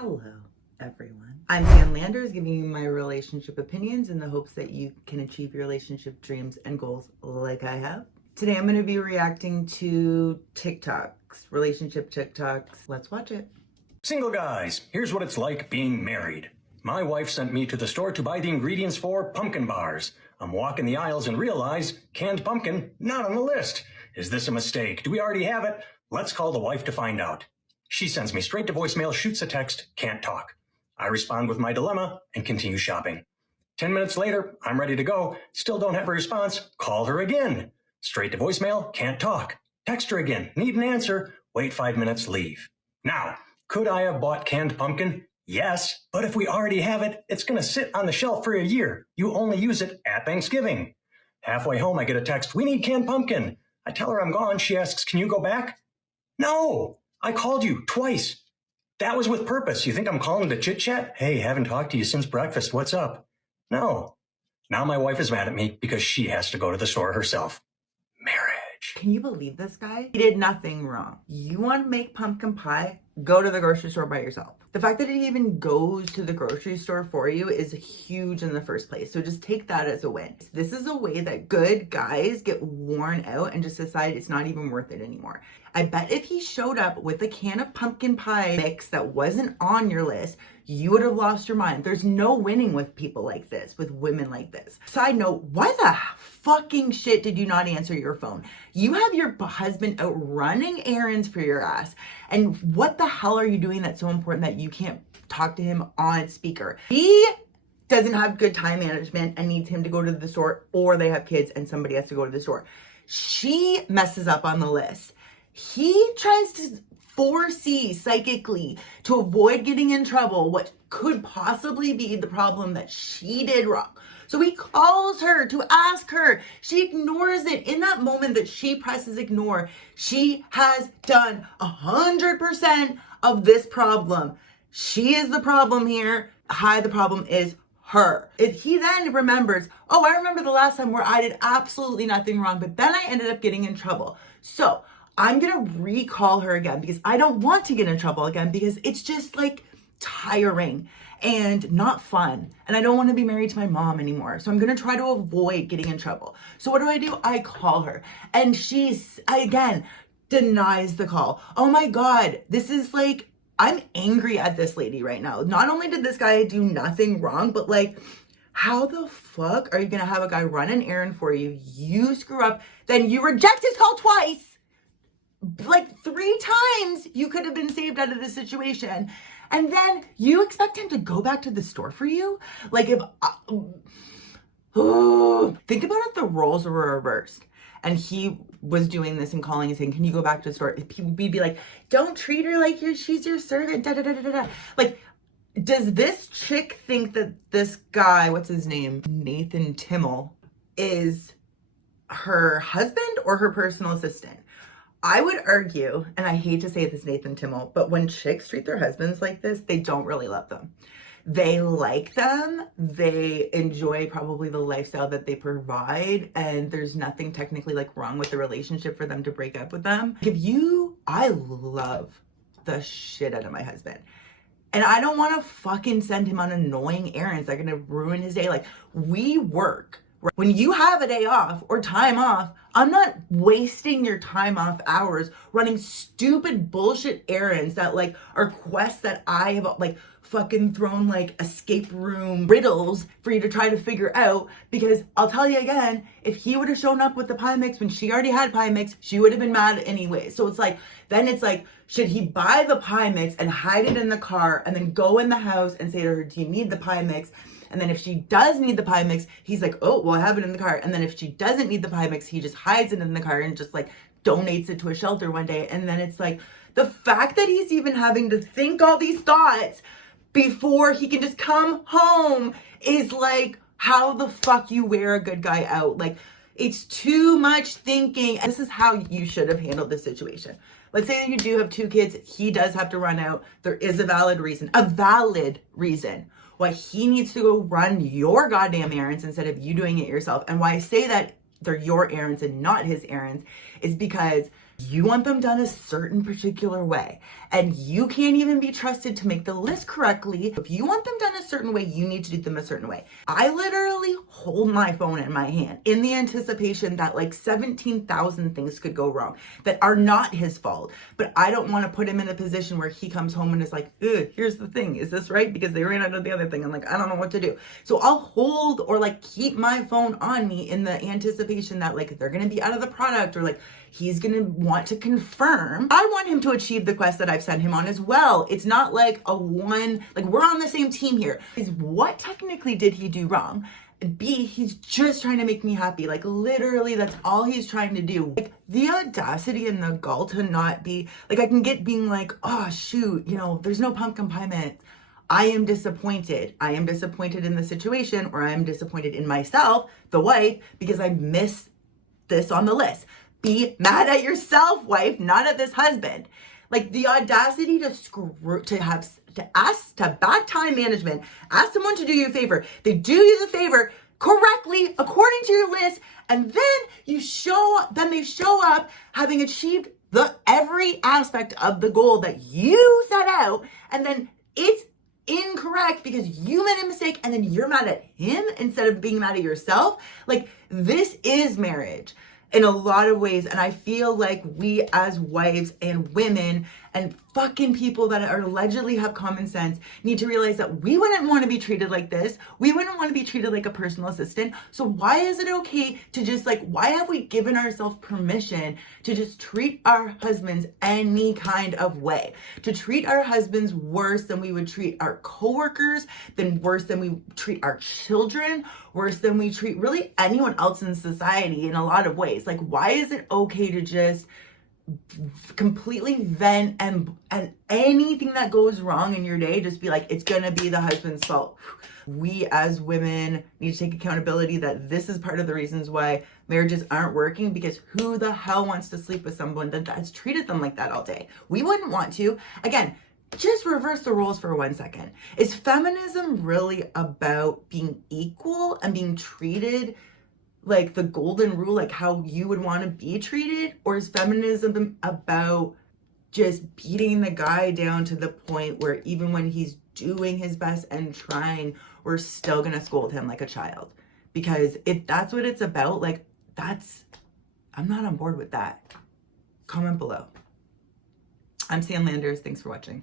Hello, everyone. I'm Sam Landers, giving you my relationship opinions in the hopes that you can achieve your relationship dreams and goals like I have. Today, I'm going to be reacting to TikToks, relationship TikToks. Let's watch it. Single guys, here's what it's like being married. My wife sent me to the store to buy the ingredients for pumpkin bars. I'm walking the aisles and realize canned pumpkin not on the list. Is this a mistake? Do we already have it? Let's call the wife to find out. She sends me straight to voicemail, shoots a text, can't talk. I respond with my dilemma and continue shopping. 10 minutes later, I'm ready to go. Still don't have a response. Call her again. Straight to voicemail, can't talk. Text her again, need an answer. Wait 5 minutes, leave. Now, could I have bought canned pumpkin? Yes, but if we already have it, it's going to sit on the shelf for a year. You only use it at Thanksgiving. Halfway home, I get a text, we need canned pumpkin. I tell her I'm gone. She asks, can you go back? No, I called you twice. That was with purpose. You think I'm calling to chit chat? Hey, haven't talked to you since breakfast. What's up? No. Now my wife is mad at me because she has to go to the store herself. Marriage. Can you believe this guy? He did nothing wrong. You want to make pumpkin pie? Go to the grocery store by yourself. The fact that he even goes to the grocery store for you is huge in the first place. So just take that as a win. This is a way that good guys get worn out and just decide it's not even worth it anymore. I bet if he showed up with a can of pumpkin pie mix that wasn't on your list, you would have lost your mind. There's no winning with people like this, with women like this. Side note, why the fucking shit did you not answer your phone? You have your husband out running errands for your ass. And what the hell are you doing that's so important that you can't talk to him on speaker? He doesn't have good time management and needs him to go to the store, or they have kids and somebody has to go to the store. She messes up on the list. He tries to foresee psychically to avoid getting in trouble what could possibly be the problem that she did wrong. So he calls her to ask her. She ignores it. In that moment that she presses ignore, she has done 100% of this problem. She is the problem here. The problem is her. If he then remembers, oh, I remember the last time where I did absolutely nothing wrong, but then I ended up getting in trouble. So I'm going to recall her again because I don't want to get in trouble again because it's just like tiring and not fun. And I don't want to be married to my mom anymore. So I'm going to try to avoid getting in trouble. So what do? I call her and she's, again, denies the call. Oh my God, this is like, I'm angry at this lady right now. Not only did this guy do nothing wrong, but like, how the fuck are you going to have a guy run an errand for you? You screw up, then you reject his call twice. Like 3 times you could have been saved out of this situation. And then you expect him to go back to the store for you? Like if, think about if the roles were reversed and he was doing this and calling and saying, can you go back to the store? He'd be like, don't treat her like she's your servant, da da da da da. Like, does this chick think that this guy, what's his name? Nathan Timmel, is her husband or her personal assistant? I would argue, and I hate to say this, Nathan Timmel, but when chicks treat their husbands like this, they don't really love them. They like them. They enjoy probably the lifestyle that they provide. And there's nothing technically like wrong with the relationship for them to break up with them. I love the shit out of my husband. And I don't want to fucking send him on annoying errands that are going to ruin his day. Like, we work. When you have a day off or time off, I'm not wasting your time off hours running stupid bullshit errands that like are quests that I have like fucking thrown like escape room riddles for you to try to figure out. Because I'll tell you again, if he would have shown up with the pie mix when she already had pie mix, she would have been mad anyway. So it's like, then it's like, should he buy the pie mix and hide it in the car and then go in the house and say to her, do you need the pie mix? And then if she does need the pie mix, he's like, oh, well, I have it in the car. And then if she doesn't need the pie mix, he just hides it in the car and just like donates it to a shelter one day. And then it's like the fact that he's even having to think all these thoughts before he can just come home is like, how the fuck you wear a good guy out? Like, it's too much thinking. And this is how you should have handled this situation. Let's say that you do have 2 kids. He does have to run out. There is a valid reason why he needs to go run your goddamn errands instead of you doing it yourself. And why I say that they're your errands and not his errands is because you want them done a certain particular way. and you can't even be trusted to make the list correctly. If you want them done a certain way, you need to do them a certain way. I literally hold my phone in my hand in the anticipation that like 17,000 things could go wrong that are not his fault. But I don't want to put him in a position where he comes home and is like, here's the thing. Is this right? Because they ran out of the other thing. I'm like, I don't know what to do. So I'll hold or like keep my phone on me in the anticipation that like they're going to be out of the product or like he's going to want to confirm. I want him to achieve the quest that I've sent him on as well. It's not like like we're on the same team here. Is what technically did he do wrong? B, he's just trying to make me happy. Like literally that's all he's trying to do. Like the audacity and the gall to not be like, I can get being like, oh shoot, there's no pumpkin pie minute. I am disappointed. I am disappointed in the situation, or I am disappointed in myself, the wife, because I missed this on the list. Be mad at yourself, wife, not at this husband. Like the audacity to ask bad time management, ask someone to do you a favor. They do you the favor correctly according to your list, and then they show up having achieved every aspect of the goal that you set out, and then it's incorrect because you made a mistake and then you're mad at him instead of being mad at yourself. Like this is marriage in a lot of ways. And I feel like we as wives and women and fucking people that are allegedly have common sense need to realize that we wouldn't want to be treated like this. We wouldn't want to be treated like a personal assistant. So why is it okay to just why have we given ourselves permission to just treat our husbands any kind of way? To treat our husbands worse than we would treat our coworkers, then worse than we treat our children, worse than we treat really anyone else in society in a lot of ways. Like, why is it okay to just completely vent and anything that goes wrong in your day, just be like, it's gonna be the husband's fault? We as women need to take accountability that this is part of the reasons why marriages aren't working, because who the hell wants to sleep with someone that's treated them like that all day? We wouldn't want to. Again, just reverse the roles for 1 second. Is feminism really about being equal and being treated like the golden rule, like how you would want to be treated? Or is feminism about just beating the guy down to the point where even when he's doing his best and trying, we're still gonna scold him like a child? Because if that's what it's about, I'm not on board with that. Comment below. I'm Sam Landers. Thanks for watching.